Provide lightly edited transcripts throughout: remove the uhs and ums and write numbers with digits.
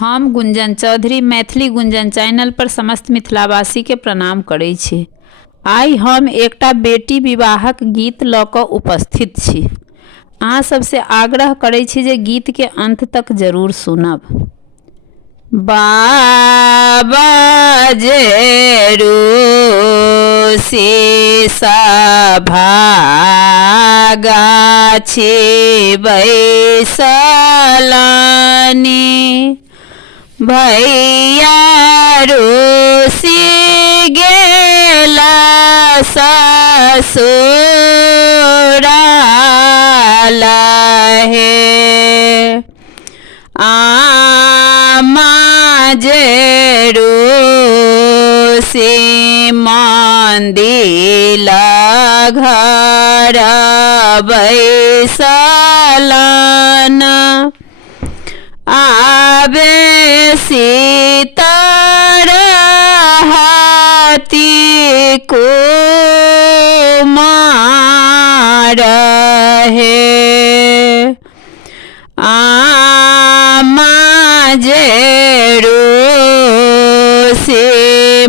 हम गुंजन चौधरी मैथिली गुंजन चैनल पर समस्त मिथिलावासी के प्रणाम करै छी। आइ हम एकटा बेटी विवाहक गीत लऽ कऽ उपस्थित छी। अहाँ सबसे आग्रह करै छी जे गीत के अंत तक जरूर सुनब। बाबा जे रूसी सभागा छी बैसलानी, भैया रूसी गेला ससुराला हे, आमा जे रूसी मंदिला घर बैसलाना, आबे सीतार हाथी कुमार हे, आमा जे रूसी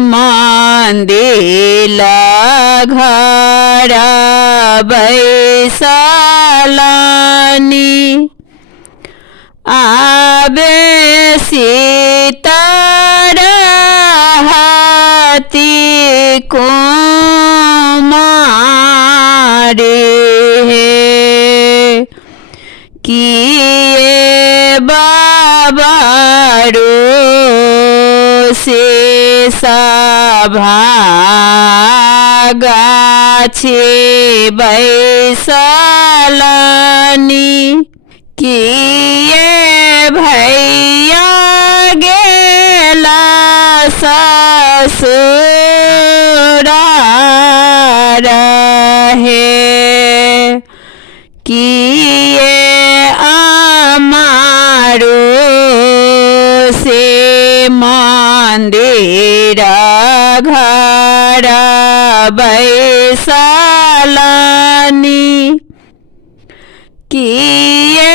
मंदिला घर बैसलानी, आबे सीतार हाथी कुमारी हे, किए बाबा रूसी सभागा छी बैसलानी, किए भैया गेला ससुराल हे, किए आमारो से मंदिर घर बैसलानी, किए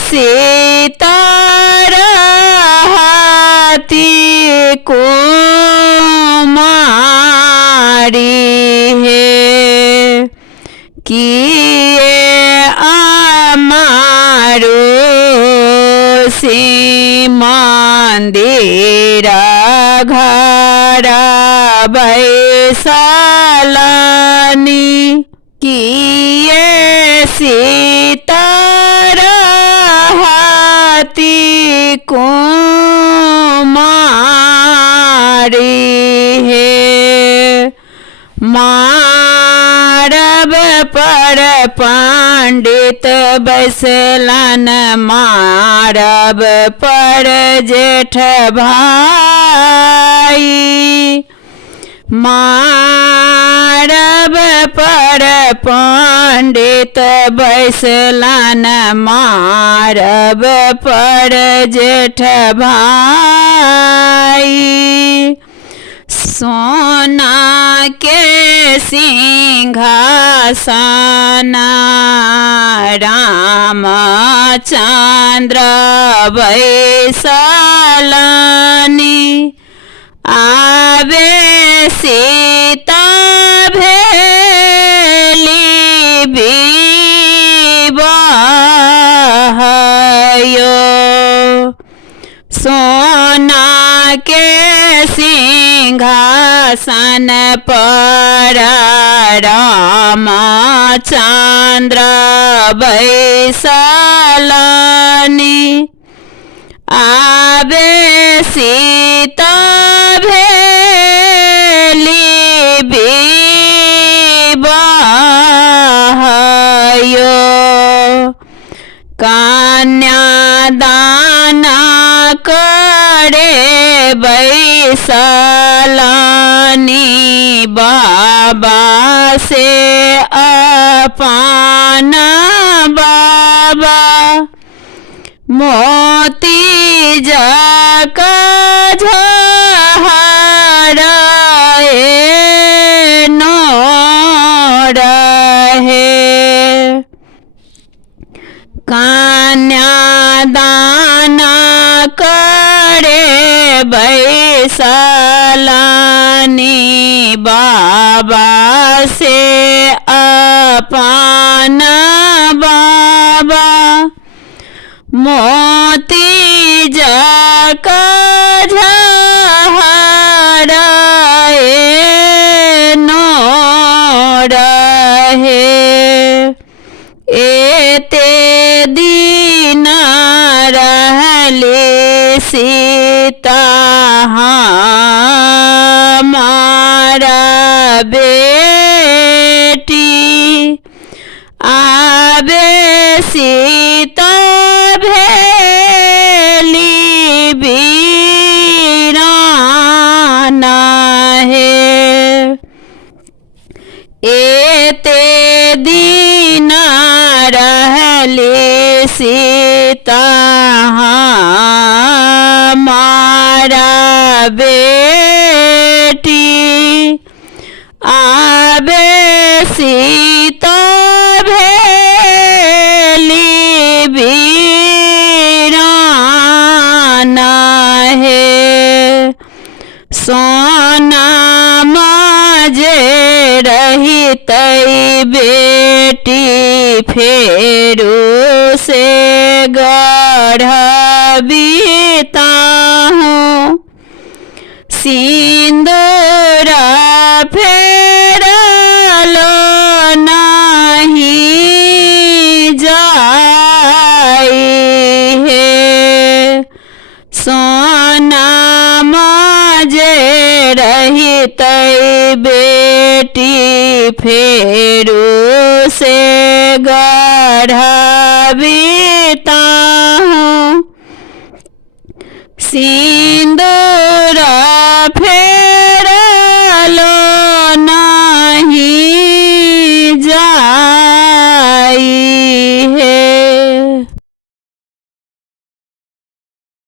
सीतार हाथी कुमारी हे, किए आमारो से मंदिर घर बैसलानी, किए सीतार हाथी कुमारी हे, मारब पर पंडित बैसलन, मारब पर जेठ भाई, मारब पर पंडित बैसलन, मारब पर जेठ भाई, सोना के सिंहासन रामचंद्र बैसलानी, आबे सीता भेली विवाहयो, सोना के सिंहासन पर रामचंद्र बैसलानी, आबे सीता भेली विवाहयो, कन्यादान करे बैसलानी, बाबा से अपन बाबा, मोती जक झहर नो रहे, कन्यादान कर बैसलानी बाबा से अपना बाबा मोती जाका झहराए नो रहे एते दीन रहले सीता हमारा बेटी आबे सीता भेली वीराना है एते दीन रहले सीता हमारा बेटी आबे सीता भेली वीराना है सोना माजे रही तई बेटी फेरू से गढ़बीता हूँ सिंदूरा फेरलो नहीं जाई है सोना माजे रही तई बेटी फेरू से गढ़बीता हूँ सिंदूर